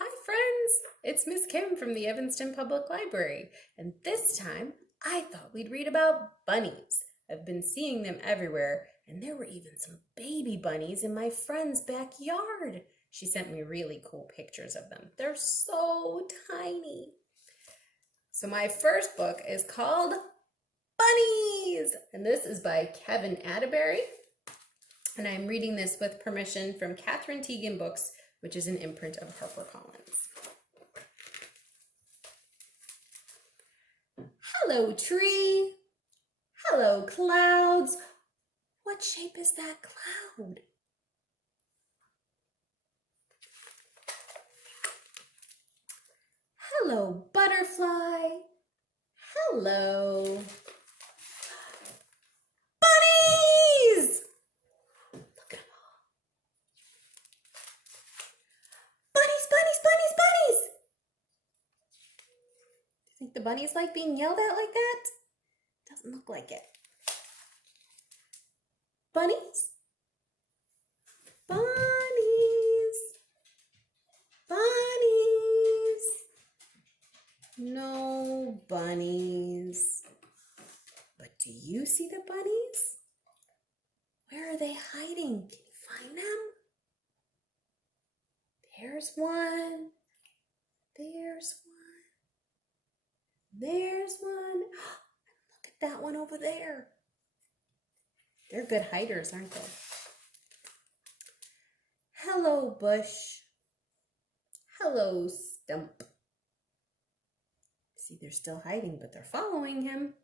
Hi friends, it's Miss Kim from the Evanston Public Library, and this time I thought we'd read about bunnies. I've been seeing them everywhere, and there were even some baby bunnies in my friend's backyard. She sent me really cool pictures of them. They're so tiny. So my first book is called Bunnies, and this is by Kevin Atterbury, and I'm reading this with permission from Catherine Teagan Books, which is an imprint of HarperCollins. Hello, tree. Hello, clouds. What shape is that cloud? Hello, butterfly. Hello. Bunnies! Look at them all. Bunnies, bunnies, bunnies, bunnies! Do you think the bunnies like being yelled at like that? Doesn't look like it. Bunnies? Bunnies! Bunnies! No bunnies. But do you see the bunnies? Where are they hiding? Can you find them? There's one. There's one. There's one. Look at that one over there. They're good hiders, aren't they? Hello, bush. Hello, stump. See, they're still hiding, but they're following him.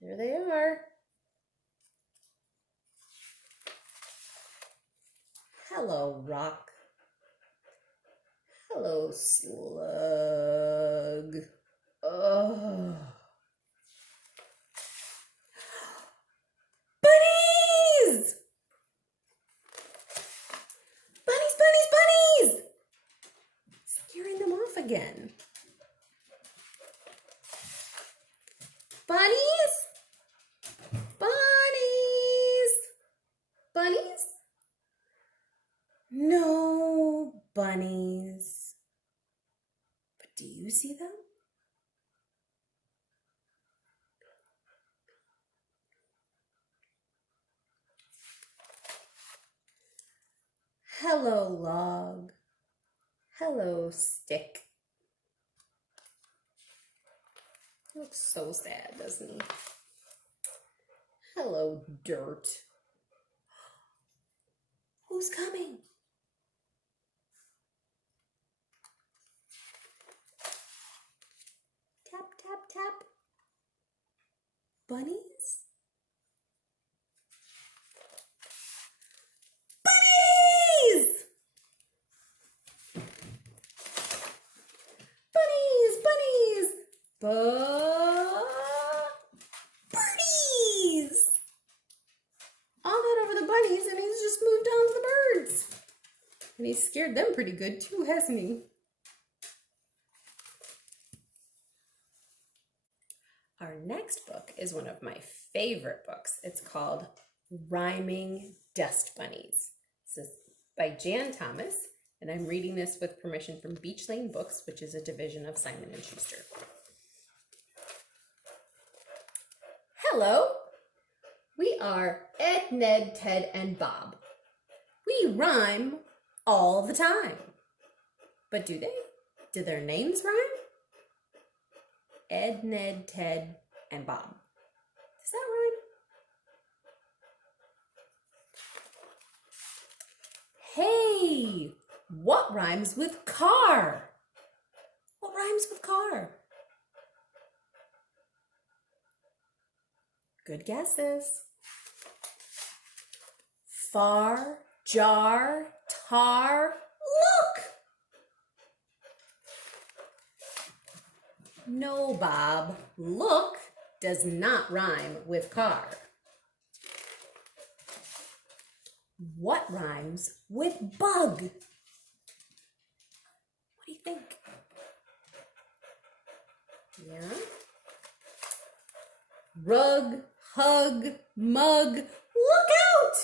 There they are. Hello, rock. Hello, slug. Oh. Bunnies! Bunnies, bunnies, bunnies! Scaring them off again. Bunnies? Bunnies? Bunnies? No bunnies. But do you see them? Hello, log. Hello, stick. He looks so sad, doesn't he? Hello, dirt. Who's coming? Tap, tap, tap. Bunnies? Bunnies! Bunnies, bunnies! Birdies! All that over the bunnies, and he's just moved on to the birds. And he's scared them pretty good too, hasn't he? Our next book is one of my favorite books. It's called Rhyming Dust Bunnies. This is by Jan Thomas, and I'm reading this with permission from Beach Lane Books, which is a division of Simon & Schuster. Hello, we are Ed, Ned, Ted, and Bob. We rhyme all the time. But do they? Do their names rhyme? Ed, Ned, Ted, and Bob. Does that rhyme? Hey, what rhymes with car? What rhymes with car? Good guesses. Far, jar, tar, look! No, Bob, look does not rhyme with car. What rhymes with bug? What do you think? Yeah? Rug, hug, mug, look out!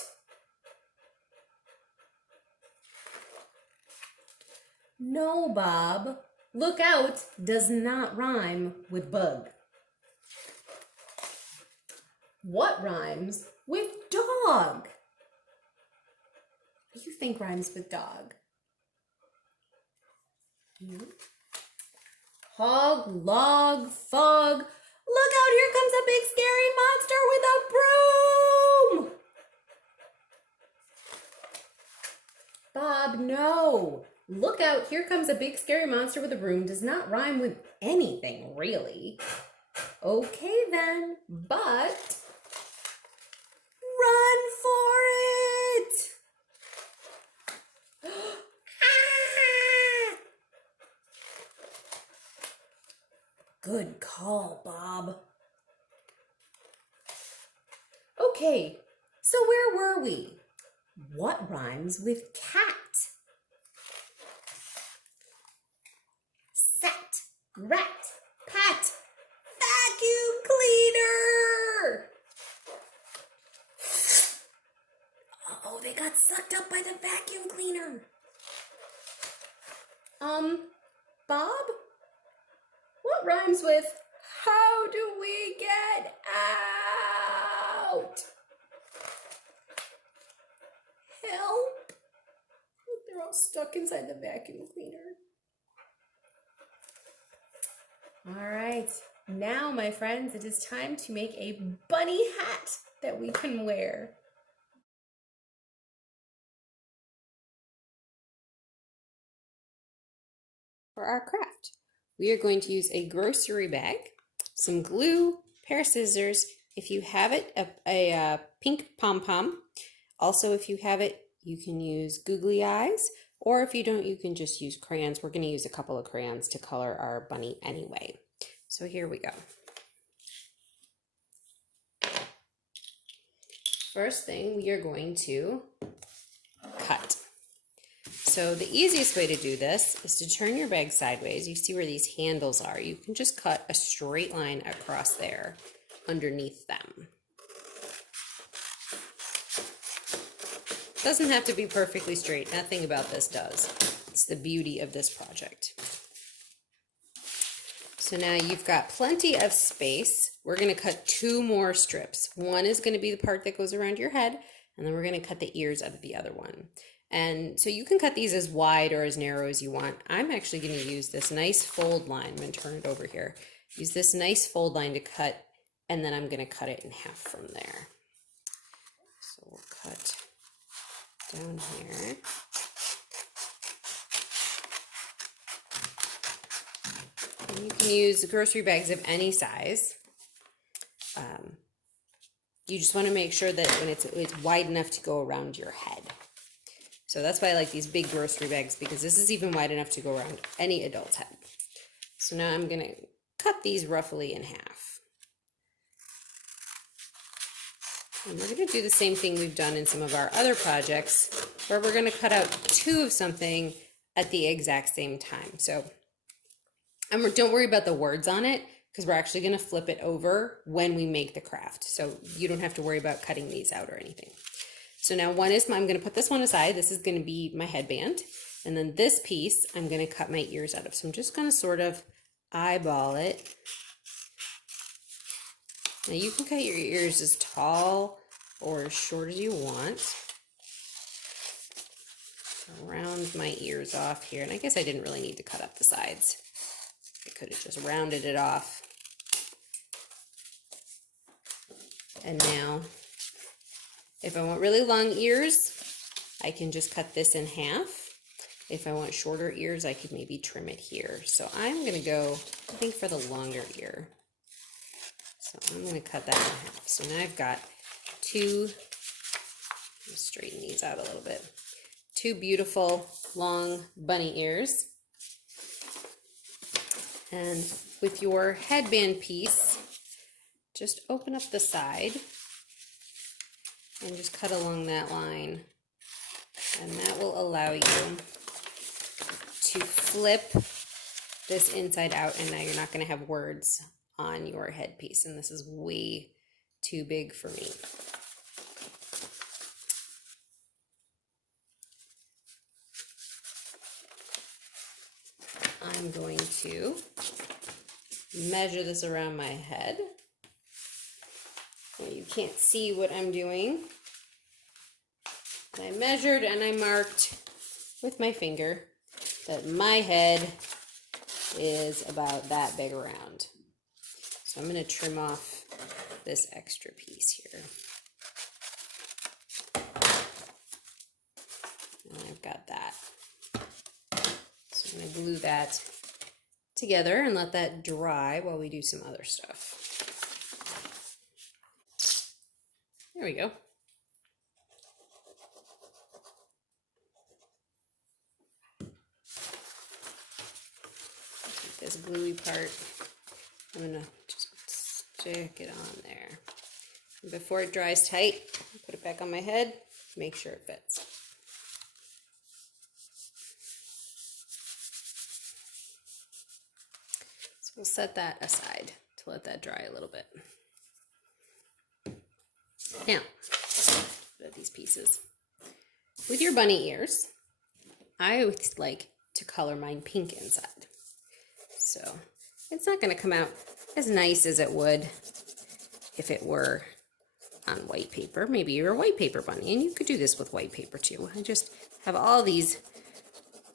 No, Bob. Look out does not rhyme with bug. What rhymes with dog? What do you think rhymes with dog? Hog, log, fog. Look out, here comes a big scary monster with a broom! Bob, no. Look out, here comes a big scary monster with a broom does not rhyme with anything, really. Okay then, but run for it! Ah! Good call, Bob. Okay, so where were we? What rhymes with cat? Sat, rat, pat, vacuum cleaner! Uh-oh, they got sucked up by the vacuum cleaner. Bob? What rhymes with how do we get out? Help! They're all stuck inside the vacuum cleaner. All right, now, my friends, it is time to make a bunny hat that we can wear. For our craft, we are going to use a grocery bag, some glue, pair of scissors. If you have it, a pink pom-pom. Also, if you have it, you can use googly eyes, or if you don't, you can just use crayons. We're going to use a couple of crayons to color our bunny anyway. So here we go. First thing, we are going to cut. So the easiest way to do this is to turn your bag sideways. You see where these handles are. You can just cut a straight line across there underneath them. Doesn't have to be perfectly straight. Nothing about this does. It's the beauty of this project. So now you've got plenty of space. We're going to cut 2 more strips. One is going to be the part that goes around your head, and then we're going to cut the ears out of the other one. And so you can cut these as wide or as narrow as you want. I'm actually going to use this nice fold line. I'm going to turn it over here. Use this nice fold line to cut, and then I'm going to cut it in half from there. So we'll cut down here. And you can use grocery bags of any size. You just want to make sure that when it's wide enough to go around your head. So that's why I like these big grocery bags, because this is even wide enough to go around any adult's head. So now I'm going to cut these roughly in half. And we're going to do the same thing we've done in some of our other projects, where we're going to cut out 2 of something at the exact same time. So don't worry about the words on it, because we're actually going to flip it over when we make the craft. So you don't have to worry about cutting these out or anything. So now I'm going to put this one aside. This is going to be my headband. And then this piece, I'm going to cut my ears out of. So I'm just going to sort of eyeball it. Now you can cut your ears as tall or as short as you want. Round my ears off here. And I guess I didn't really need to cut up the sides. I could have just rounded it off. And now, if I want really long ears, I can just cut this in half. If I want shorter ears, I could maybe trim it here. So I'm going to go, I think, for the longer ear. So I'm going to cut that in half. So now I've got 2, let's straighten these out a little bit, 2 beautiful long bunny ears. And with your headband piece, just open up the side and just cut along that line. And that will allow you to flip this inside out, and now you're not going to have words on your headpiece. And this is way too big for me. I'm going to measure this around my head. Well, you can't see what I'm doing. I measured and I marked with my finger that my head is about that big around. So I'm going to trim off this extra piece here. And I've got that. So I'm going to glue that together and let that dry while we do some other stuff. There we go. Take this gluey part. I'm going to just stick it on there. And before it dries tight, put it back on my head, make sure it fits. So we'll set that aside to let that dry a little bit. Now, put these pieces. With your bunny ears, I always like to color mine pink inside. So it's not going to come out as nice as it would if it were on white paper. Maybe you're a white paper bunny, and you could do this with white paper too. I just have all these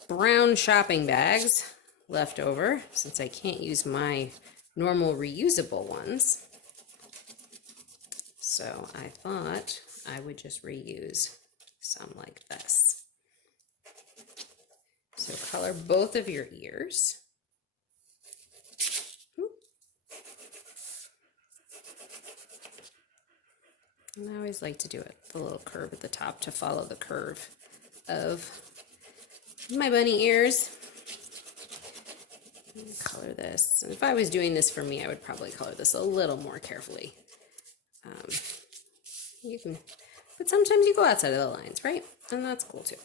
brown shopping bags left over since I can't use my normal reusable ones. So I thought I would just reuse some like this. So color both of your ears. And I always like to do it, the little curve at the top to follow the curve of my bunny ears. Color this. And if I was doing this for me, I would probably color this a little more carefully. You can, but sometimes you go outside of the lines, right? And that's cool too.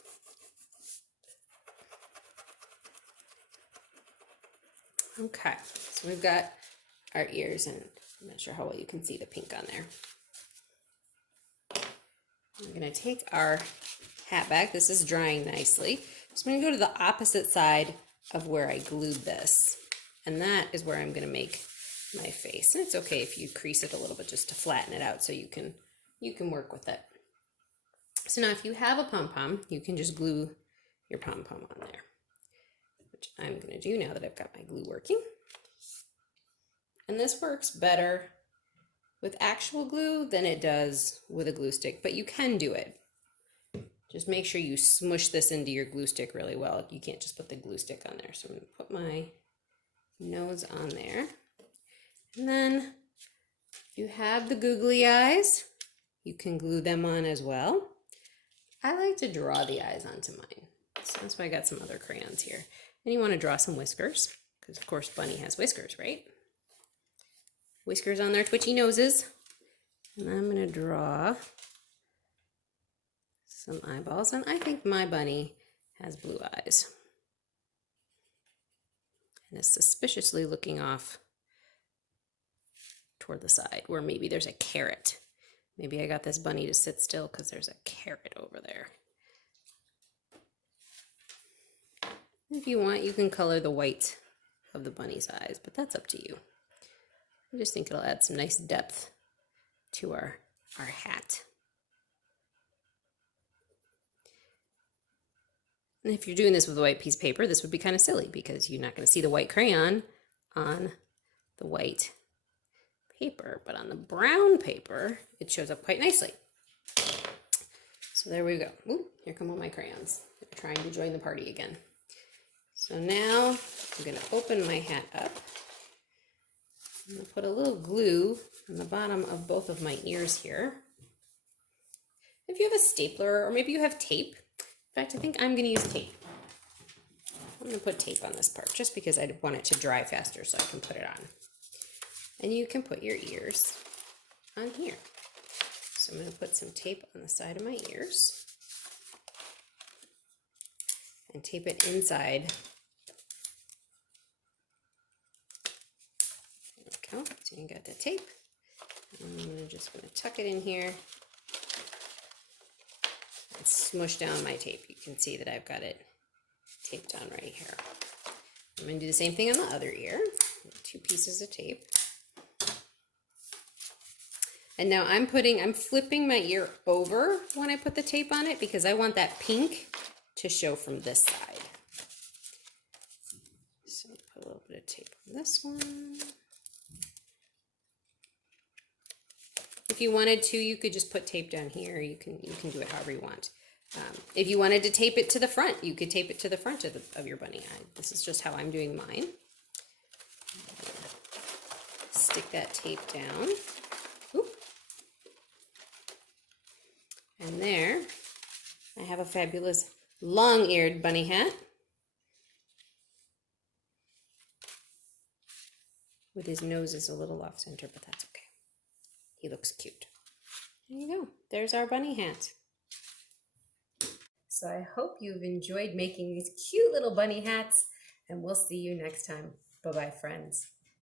Okay, so we've got our ears, and I'm not sure how well you can see the pink on there. We're going to take our hat back. This is drying nicely. So I'm going to go to the opposite side of where I glued this. And that is where I'm going to make my face. And it's okay if you crease it a little bit just to flatten it out so you can work with it. So now if you have a pom-pom, you can just glue your pom-pom on there, which I'm going to do now that I've got my glue working. And this works better with actual glue than it does with a glue stick, but you can do it. Just make sure you smush this into your glue stick really well. You can't just put the glue stick on there. So I'm going to put my nose on there. And then if you have the googly eyes, you can glue them on as well. I like to draw the eyes onto mine. So that's why I got some other crayons here. And you want to draw some whiskers, because of course Bunny has whiskers, right? Whiskers on their twitchy noses. And I'm going to draw some eyeballs. And I think my bunny has blue eyes. And is suspiciously looking off toward the side, where maybe there's a carrot. Maybe I got this bunny to sit still because there's a carrot over there. If you want, you can color the white of the bunny's eyes, but that's up to you. I just think it'll add some nice depth to our hat. And if you're doing this with a white piece of paper, this would be kind of silly because you're not going to see the white crayon on the white paper, but on the brown paper, it shows up quite nicely. So there we go. Ooh, here come all my crayons. They're trying to join the party again. So now I'm going to open my hat up. I'm going to put a little glue on the bottom of both of my ears here. If you have a stapler, or maybe you have tape. In fact, I think I'm going to use tape. I'm going to put tape on this part just because I want it to dry faster so I can put it on. And you can put your ears on here. So I'm going to put some tape on the side of my ears and tape it inside. There we go. So you got the tape. And I'm just going to tuck it in here and smush down my tape. You can see that I've got it taped on right here. I'm going to do the same thing on the other ear. 2 pieces of tape. And now I'm flipping my ear over when I put the tape on it because I want that pink to show from this side. So put a little bit of tape on this one. If you wanted to, you could just put tape down here. You can do it however you want. If you wanted to tape it to the front, you could tape it to the front of your bunny eye. This is just how I'm doing mine. Stick that tape down. Oop. And there, I have a fabulous long-eared bunny hat with his nose is a little off center, but that's okay. He looks cute. There you go. There's our bunny hat. So I hope you've enjoyed making these cute little bunny hats, and we'll see you next time. Bye-bye, friends.